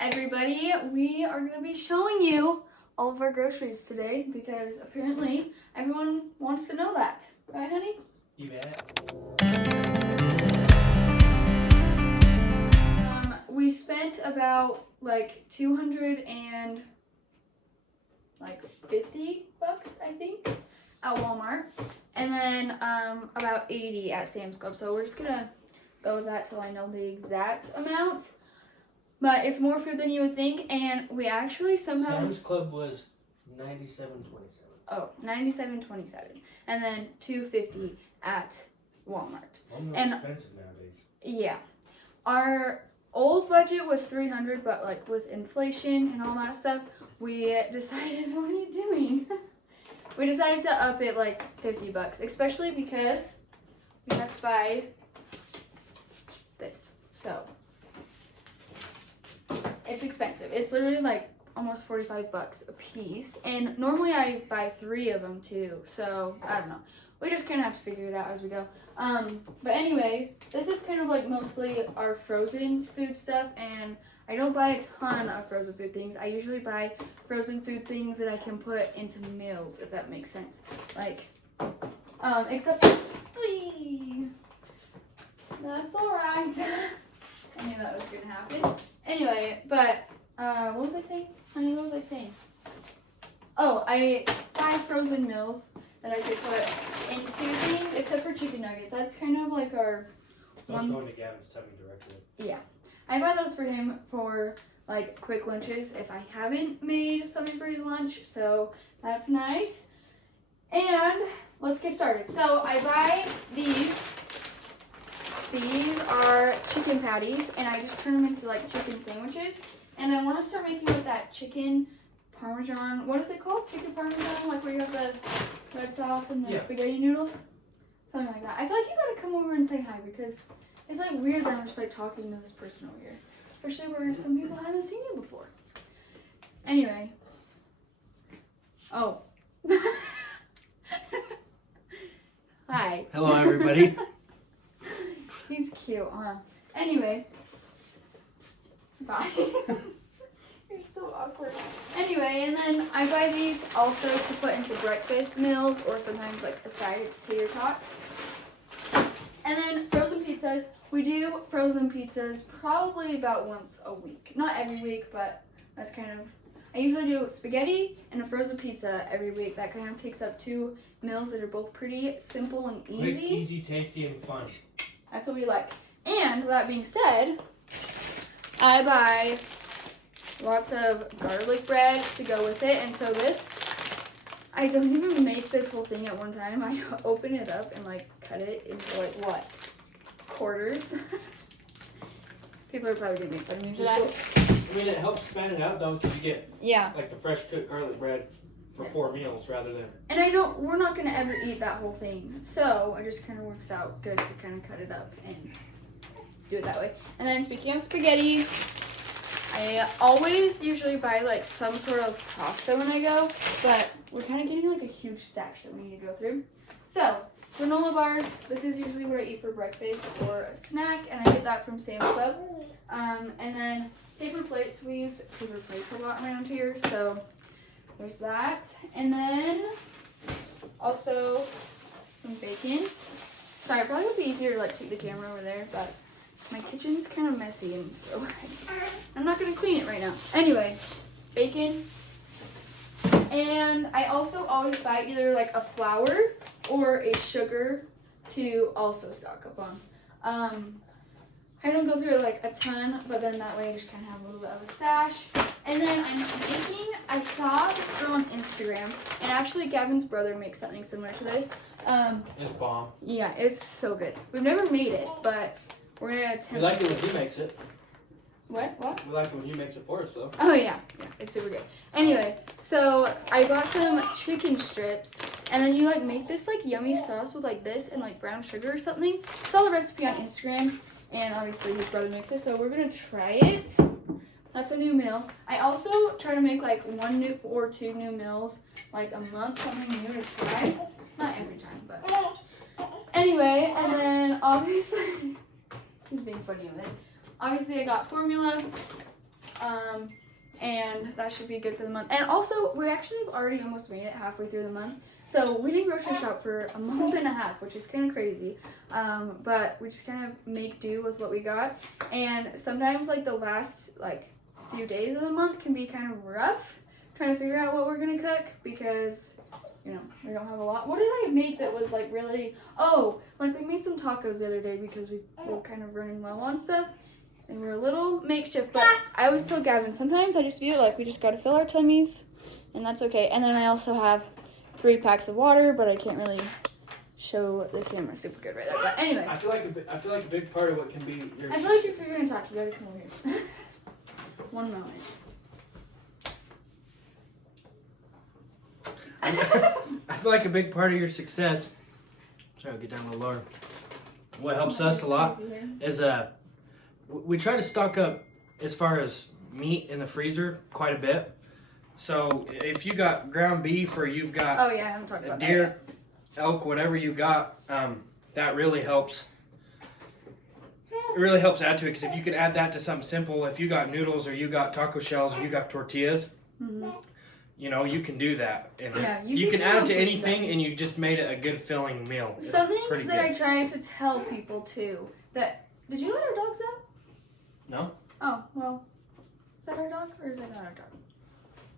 everybody, we are going to be showing you all of our groceries today because apparently everyone wants to know that. Right, honey? You bet. We spent about like $250, I think, at Walmart, and then about $80 at Sam's Club. So we're just gonna go with that till I know the exact amount. But it's more food than you would think, and we actually somehow Sam's Club was $97.27. Oh, $97.27, and then $250 at Walmart. Almost And expensive nowadays. yeah, our old budget was $300, but like with inflation and all that stuff, we decided, what are you doing? We decided to up it like $50, especially because we have to buy this. So it's expensive. It's literally like almost $45 a piece, and normally I buy 3 of them too. So I don't know. We just kind of have to figure it out as we go. But anyway, this is kind of like mostly our frozen food stuff, and I don't buy a ton of frozen food things. I usually buy frozen food things that I can put into meals, if that makes sense. Like, except for 3. That's alright. I knew that was gonna happen. Anyway, but, what was I saying? Honey, what was I saying? Oh, I buy frozen meals that I could put into things, except for chicken nuggets. That's kind of like our Those going to Gavin's tummy directly. Yeah. I buy those for him for like quick lunches if I haven't made something for his lunch, so that's nice. And let's get started. So I buy these. These are chicken patties, and I just turn them into like chicken sandwiches. And I want to start making with that chicken Parmesan. What is it called? Chicken Parmesan? Like where you have the red sauce and the spaghetti noodles? Something like that. I feel like you gotta come over and say hi because it's like weird that I'm just like talking to this person over here. Especially where some people haven't seen you before. Anyway. Oh. Hi. Hello, everybody. He's cute, huh? Anyway. Bye. You're so awkward. Anyway, and then I buy these also to put into breakfast meals or sometimes like aside it's tater tots. And then frozen pizzas. We do frozen pizzas probably about once a week. Not every week, but that's kind of... I usually do spaghetti and a frozen pizza every week. That kind of takes up 2 meals that are both pretty simple and easy. Quick, easy, tasty, and fun. That's what we like. And with that being said, I buy lots of garlic bread to go with it. And so this, I don't even make this whole thing at one time. I open it up and like cut it into like what? Quarters. People are probably gonna make fun of me for that. I mean, it helps span it out though, because you get like the fresh cooked garlic bread for 4 meals rather than. And we're not gonna ever eat that whole thing, so it just kind of works out good to kind of cut it up and do it that way. And then speaking of spaghetti, I always usually buy like some sort of pasta when I go, but we're kind of getting like a huge stash that we need to go through. So granola bars, this is usually what I eat for breakfast or a snack, and I get that from Sam's Club. And then paper plates, we use paper plates a lot around here, so there's that. And then also some bacon. Sorry, it probably would be easier to like take the camera over there, but my kitchen's kind of messy, and so I'm not gonna clean it right now. Anyway, bacon. And I also always buy either like a flour or a sugar to also stock up on. I don't go through it like a ton, but then that way I just kind of have a little bit of a stash. And then I'm making, I saw this girl on Instagram, and actually Gavin's brother makes something similar to this. It's bomb. Yeah, it's so good. We've never made it, but we're gonna attempt. We like it when he makes it. What? We like it when he makes it for us though. Oh yeah, it's super good. Anyway, so I bought some chicken strips, and then you like make this like yummy sauce with like this and like brown sugar or something. Saw the recipe on Instagram, and obviously his brother makes it, so we're gonna try it. That's a new meal. I also try to make like 1 new or 2 new meals like a month, something new to try. Not every time, but anyway. And then obviously he's being funny with it. Obviously I got formula. And that should be good for the month. And also, we actually have already almost made it halfway through the month. So we didn't grocery shop for a month and a half, which is kind of crazy. But we just kind of make do with what we got. And sometimes like the last like few days of the month can be kind of rough trying to figure out what we're going to cook because, you know, we don't have a lot. What did I make that was like really, like we made some tacos the other day because we were kind of running low on stuff. They were a little makeshift, but I always tell Gavin, sometimes I just feel like we just got to fill our tummies, and that's okay. And then I also have 3 packs of water, but I can't really show the camera super good right there. But anyway. I feel like a big part of what can be your... I feel like if you're going to talk, you got to come over here. 1 moment. I feel like a big part of your success... Sorry, I'll get down a little lower. What helps us a lot is... we try to stock up as far as meat in the freezer quite a bit. So if you got ground beef or you've got I haven't talked about deer, elk, whatever you got, that really helps. It really helps add to it because if you could add that to something simple, if you got noodles or you got taco shells or you got tortillas, you know, you can do that. And you can add it to anything and you just made it a good filling meal. Something that I try to tell people too, that, did you let our dogs out? No. Oh, well, is that our dog or is that not our dog?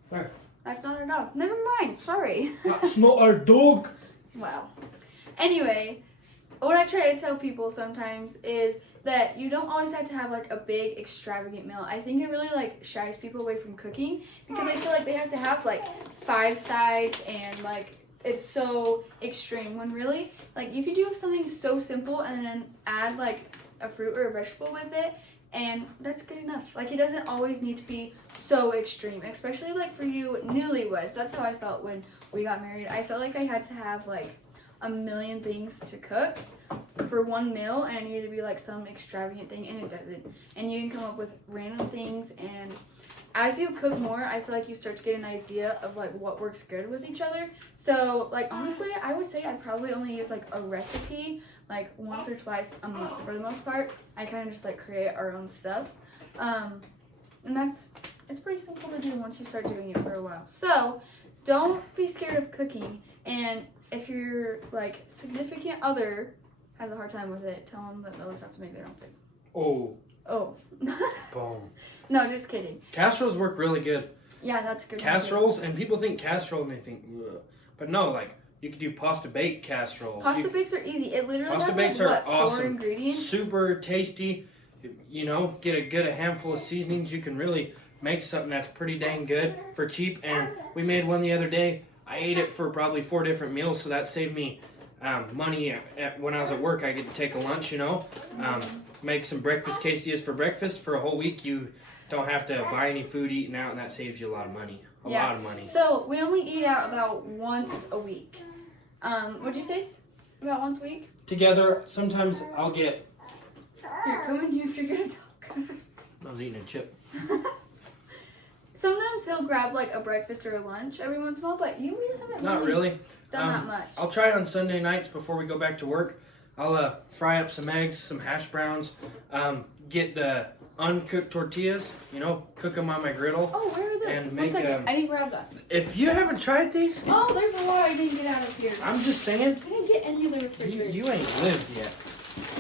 Where? That's not our dog. Never mind, sorry. That's not our dog. Wow. Anyway, what I try to tell people sometimes is that you don't always have to have like a big extravagant meal. I think it really like shies people away from cooking because I feel like they have to have like 5 sides and like it's so extreme when really like you can do something so simple and then add like a fruit or a vegetable with it. And that's good enough. Like, it doesn't always need to be so extreme, especially, like, for you newlyweds. That's how I felt when we got married. I felt like I had to have, like, a million things to cook for one meal, and it needed to be, like, some extravagant thing, and it doesn't. And you can come up with random things, and as you cook more, I feel like you start to get an idea of, like, what works good with each other. So, like, honestly, I would say I probably only use, like, a recipe like once or twice a month for the most part. I kind of just like create our own stuff. And it's pretty simple to do once you start doing it for a while. So don't be scared of cooking. And if your like significant other has a hard time with it, tell them that they'll just have to make their own food. Oh. Boom. No, just kidding. Casseroles work really good. Yeah, that's good. Casseroles, and people think casserole and they think, ugh. But no, like, you could do pasta bake casseroles. Pasta bakes are easy. It literally pasta has bakes like, are awesome. 4 ingredients. Super tasty. You know, get a handful of seasonings. You can really make something that's pretty dang good for cheap. And we made one the other day. I ate it for probably 4 different meals, so that saved me money. When I was at work, I get to take a lunch, you know. Make some breakfast quesadillas for breakfast. For a whole week, you don't have to buy any food eaten out, and that saves you a lot of money. A lot of money. So we only eat out about once a week. What'd you say? About once a week? Together, sometimes I'll get... Here, come in here if you're gonna talk. I was eating a chip. Sometimes he'll grab like a breakfast or a lunch every once in a while, but you really haven't Not really done that much. I'll try it on Sunday nights before we go back to work. I'll fry up some eggs, some hash browns, get the uncooked tortillas, you know, cook them on my griddle. Oh, where are those? And One make, second, I didn't grab that. If you haven't tried these... Oh, there's a lot I didn't get out of here. I'm just saying. I didn't get any of the refrigerators. You ain't lived yet.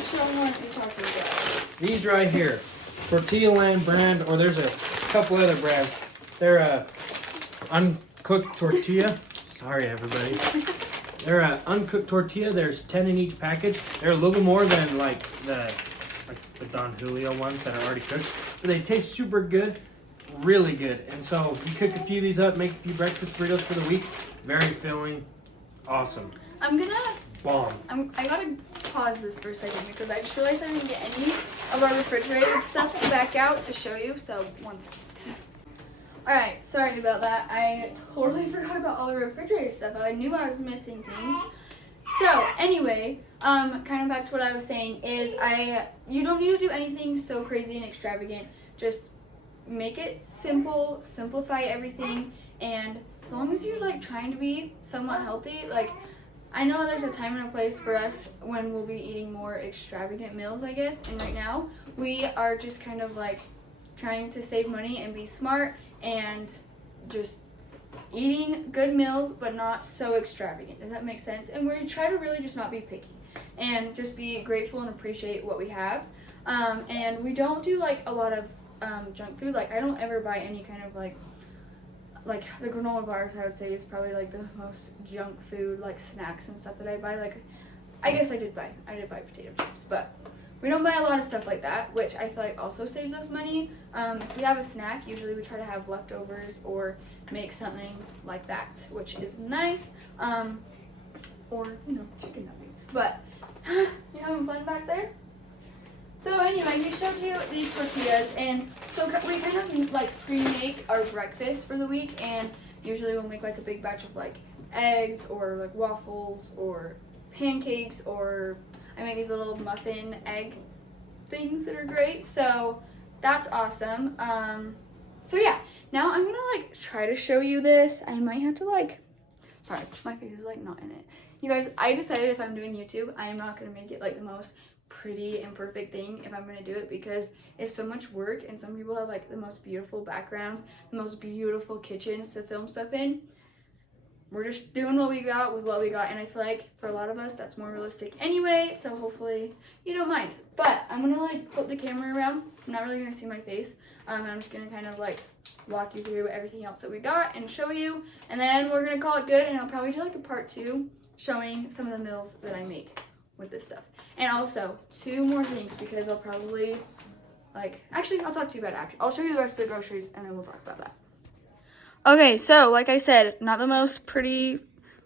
Show me what you're talking about. These right here, Tortilla Land brand, or there's a couple other brands. They're uncooked tortilla. Sorry, everybody. They're uncooked tortilla. There's 10 in each package. They're a little more than like the Don Julio ones that are already cooked. But they taste super good, really good. And so you cook a few of these up, make a few breakfast burritos for the week. Very filling, awesome. I'm gonna. Bomb. I gotta pause this for a second because I just realized I didn't get any of our refrigerated stuff back out to show you. So 1 second. Alright, sorry about that. I totally forgot about all the refrigerated stuff. I knew I was missing things. So, anyway, kind of back to what I was saying is you don't need to do anything so crazy and extravagant. Just make it simple, simplify everything, and as long as you're like trying to be somewhat healthy, like I know there's a time and a place for us when we'll be eating more extravagant meals, I guess, and right now we are just kind of like trying to save money and be smart and just eating good meals, but not so extravagant. Does that make sense? And we try to really just not be picky and just be grateful and appreciate what we have. And we don't do like a lot of junk food. Like I don't ever buy any kind of like the granola bars. I would say is probably like the most junk food, like snacks and stuff that I buy. Like I guess I did buy potato chips, but we don't buy a lot of stuff like that, which I feel like also saves us money. If we have a snack, usually we try to have leftovers or make something like that, which is nice. Or, you know, chicken nuggets. But, you having fun back there? So anyway, we showed you these tortillas, and so we kind of like pre-make our breakfast for the week, and usually we'll make like a big batch of like eggs or like waffles or pancakes, or I make these little muffin egg things that are great. So that's awesome. So yeah, now I'm gonna like try to show you this. I might have to like, sorry, my face is like not in it. You guys, I decided if I'm doing YouTube, I am not gonna make it like the most pretty and perfect thing if I'm gonna do it, because it's so much work, and some people have like the most beautiful backgrounds, the most beautiful kitchens to film stuff in. We're just doing what we got with what we got, and I feel like for a lot of us that's more realistic anyway, so hopefully you don't mind. But I'm gonna like flip the camera around. I'm not really gonna see my face. I'm just gonna kind of like walk you through everything else that we got and show you, and then we're gonna call it good, and I'll probably do like a part 2 showing some of the meals that I make with this stuff. And also 2 more things, because I'll probably like, actually I'll talk to you about it after. I'll show you the rest of the groceries and then we'll talk about that. Okay, so like I said, not the most pretty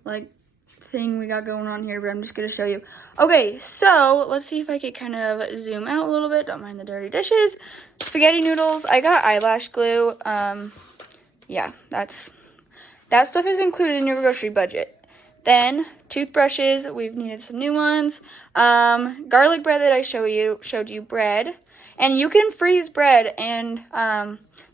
like thing we got going on here, but I'm just gonna show you. Okay, so let's see if I can kind of zoom out a little bit. Don't mind the dirty dishes. Spaghetti noodles. I got eyelash glue. Yeah, that stuff is included in your grocery budget. Then toothbrushes. We've needed some new ones. Garlic bread that I showed you bread, and you can freeze bread and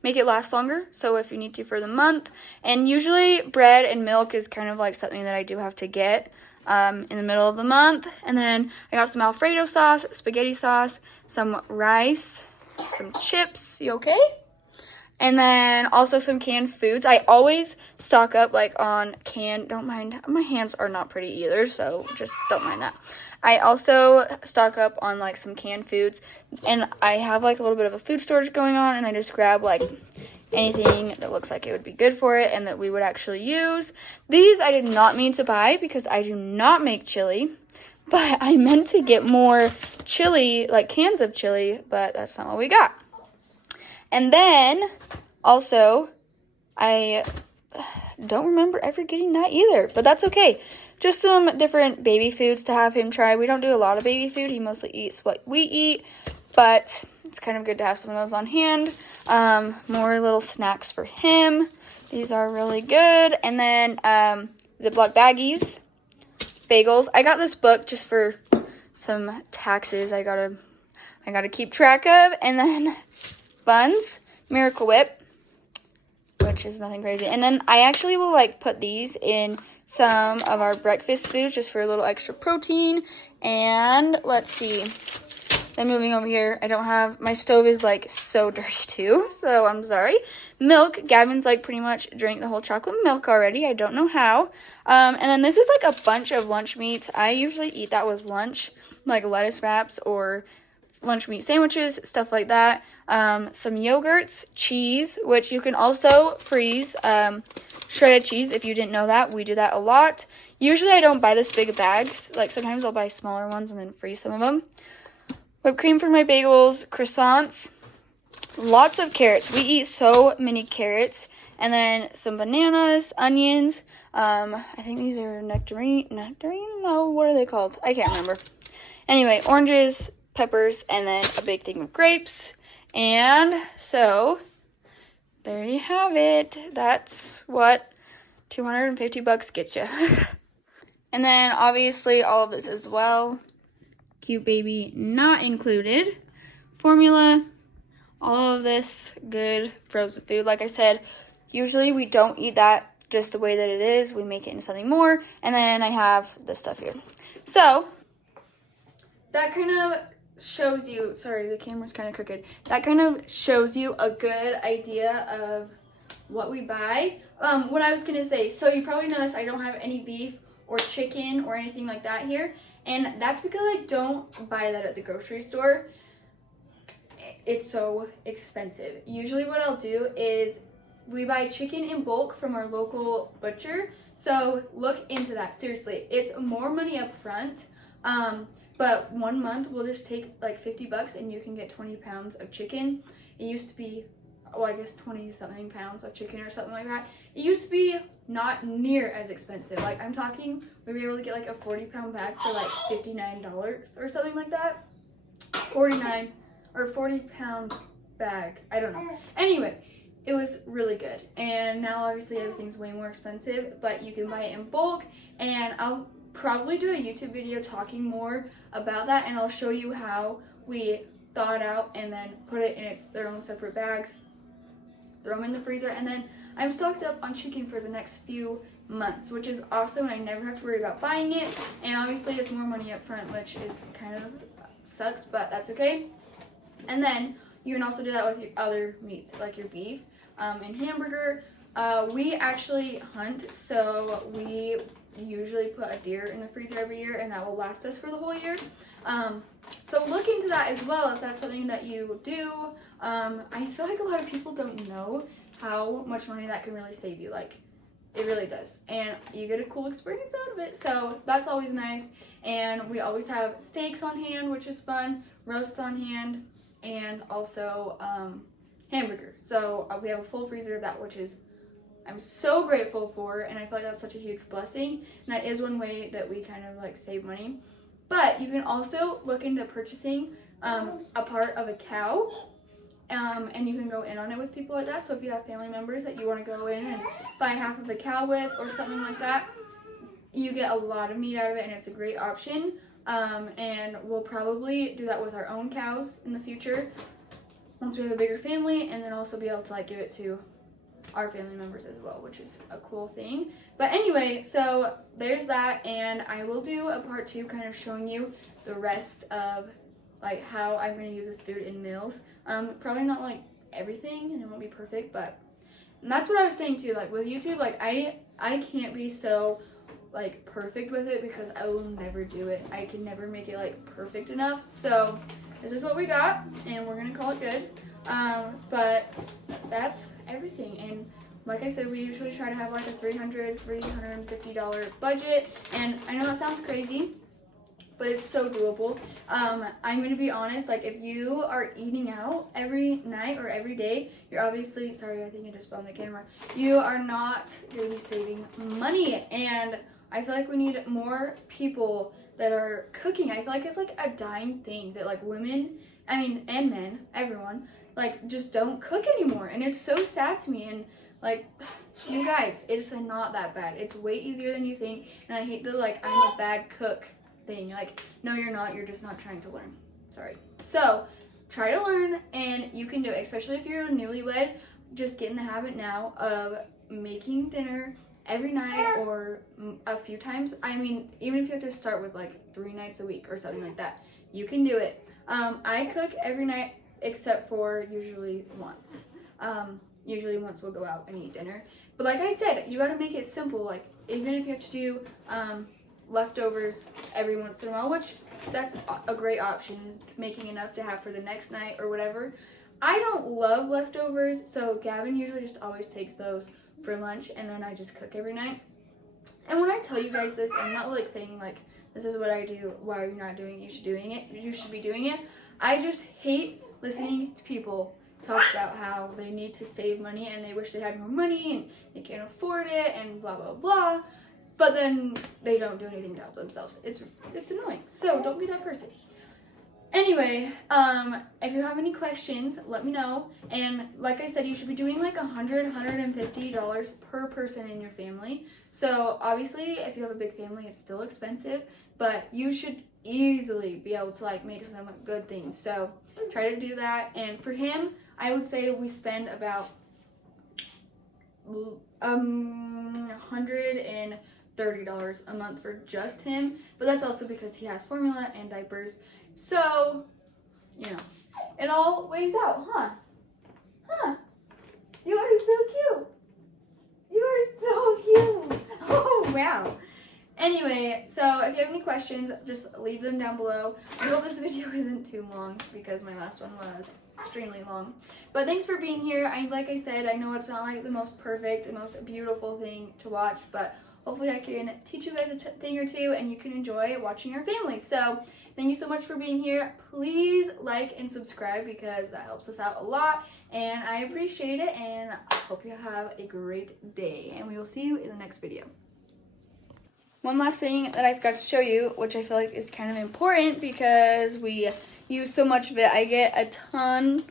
make it last longer, so if you need to for the month. And usually bread and milk is kind of like something that I do have to get in the middle of the month. And then I got some Alfredo sauce, spaghetti sauce, some rice, some chips. You okay? And then also some canned foods. I always stock up like on canned, don't mind, my hands are not pretty either, so just don't mind that. I also stock up on like some canned foods, and I have like a little bit of a food storage going on, and I just grab like anything that looks like it would be good for it and that we would actually use. These I did not mean to buy because I do not make chili, but I meant to get more chili, like cans of chili, but that's not what we got. And then also, I don't remember ever getting that either, but that's okay. Just some different baby foods to have him try. We don't do a lot of baby food. He mostly eats what we eat, but it's kind of good to have some of those on hand. More little snacks for him. These are really good. And then Ziploc baggies, bagels. I got this book just for some taxes I gotta keep track of. And then buns, Miracle Whip, which is nothing crazy. And then I actually will like put these in some of our breakfast foods just for a little extra protein. And let's see. Then moving over here, I don't have, my stove is like so dirty too, so I'm sorry. Milk, Gavin's like pretty much drank the whole chocolate milk already. I don't know how. And then this is like a bunch of lunch meats. I usually eat that with lunch, like lettuce wraps or lunch meat sandwiches, stuff like that. Some yogurts, cheese, which you can also freeze. Shredded cheese, if you didn't know that, we do that a lot. Usually I don't buy this big of bags. Like sometimes I'll buy smaller ones and then freeze some of them. Whipped cream for my bagels, croissants, lots of carrots. We eat so many carrots. And then some bananas, onions. I think these are nectarine? No, what are they called? I can't remember. Anyway, oranges, peppers, and then a big thing of grapes. And so there you have it. That's what $250 gets you. And then obviously all of this as well. Cute baby not included. Formula, all of this good frozen food. Like I said, usually we don't eat that just the way that it is. We make it into something more. And then I have this stuff here. So that kind of shows you, sorry, the camera's kind of crooked. That kind of shows you a good idea of what we buy. What I was gonna say, so you probably noticed I don't have any beef or chicken or anything like that here. And that's because I don't buy that at the grocery store. It's so expensive. Usually what I'll do is we buy chicken in bulk from our local butcher. So look into that. Seriously, it's more money up front. But 1 month we'll just take like 50 bucks and you can get 20 pounds of chicken. It used to be, well, I guess 20 something pounds of chicken or something like that. It used to be not near as expensive. Like I'm talking, we were able to get like a 40-pound bag for like $59 or something like that. 49 or 40-pound bag. I don't know. Anyway, it was really good. And now obviously everything's way more expensive, but you can buy it in bulk. And I'll probably do a YouTube video talking more about that, and I'll show you how we thaw it out and then put it in their own separate bags, throw them in the freezer, and then I'm stocked up on chicken for the next few months, which is awesome. I never have to worry about buying it, and obviously it's more money up front, which is kind of sucks, but that's okay. And then you can also do that with your other meats, like your beef and hamburger. We actually hunt, so we usually put a deer in the freezer every year, and that will last us for the whole year. So look into that as well if that's something that you do. I feel like a lot of people don't know how much money that can really save you. Like, it really does, and you get a cool experience out of it, so that's always nice. And we always have steaks on hand, which is fun, roast on hand, and also hamburger. So we have a full freezer of that, which is I'm so grateful for, and I feel like that's such a huge blessing. And that is one way that we kind of like save money. But you can also look into purchasing a part of a cow, and you can go in on it with people like that. So if you have family members that you want to go in and buy half of a cow with or something like that, you get a lot of meat out of it, and it's a great option. And we'll probably do that with our own cows in the future once we have a bigger family, and then also be able to like give it to our family members as well, which is a cool thing. But anyway, so there's that, and I will do a part 2 kind of showing you the rest of like how I'm going to use this food in meals. Probably not like everything, and it won't be perfect, but and that's what I was saying too, like with YouTube, like I can't be so like perfect with it because I will never do it. I can never make it like perfect enough. So this is what we got, and we're gonna call it good. But that's everything. And like I said, we usually try to have like a $350 budget. And I know that sounds crazy, but it's so doable. I'm going to be honest, like if you are eating out every night or every day, you're obviously, sorry, I think I just bumped the camera. You are not going to be saving money. And I feel like we need more people that are cooking. I feel like it's like a dying thing that like women, I mean, and men, everyone, like just don't cook anymore. And it's so sad to me. And like, you guys, it's not that bad. It's way easier than you think. And I hate the like, I'm a bad cook thing. Like, no, you're not. You're just not trying to learn. Sorry. So try to learn, and you can do it, especially if you're a newlywed. Just get in the habit now of making dinner every night or a few times. I mean, even if you have to start with like 3 nights a week or something like that, you can do it. I cook every night except for usually once. Usually once we'll go out and eat dinner. But like I said, you gotta make it simple. Like, even if you have to do leftovers every once in a while, which that's a great option, is making enough to have for the next night or whatever. I don't love leftovers, so Gavin usually just always takes those for lunch, and then I just cook every night. And when I tell you guys this, I'm not like saying like, this is what I do, why are you not doing it, you should be doing it. I just hate listening to people talk about how they need to save money and they wish they had more money and they can't afford it and blah blah blah, but then they don't do anything to help themselves. It's annoying. So don't be that person. Anyway, if you have any questions, let me know. And like I said, you should be doing like $150 per person in your family. So obviously, if you have a big family, it's still expensive, but you should easily be able to like make some good things. So try to do that. And for him, I would say we spend about $130 a month for just him, but that's also because he has formula and diapers. So you know, it all weighs out, huh? Huh? You are so cute. You are so cute. Oh, wow. Anyway, so if you have any questions, just leave them down below. I hope this video isn't too long because my last one was extremely long. But thanks for being here. Like I said, I know it's not like the most perfect, the most beautiful thing to watch, but hopefully I can teach you guys a thing or two and you can enjoy watching our family. So thank you so much for being here. Please like and subscribe because that helps us out a lot and I appreciate it, and I hope you have a great day and we will see you in the next video. One last thing that I forgot to show you, which I feel like is kind of important because we use so much of it. I get a ton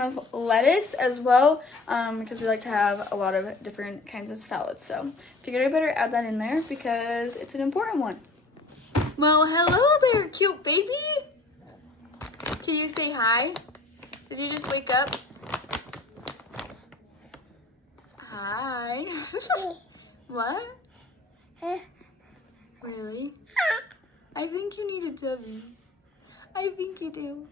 of lettuce as well because we like to have a lot of different kinds of salads. So figured I better add that in there because it's an important one. Well, hello there, cute baby. Can you say hi? Did you just wake up? Hi. What? Really? I think you need a tummy. I think you do.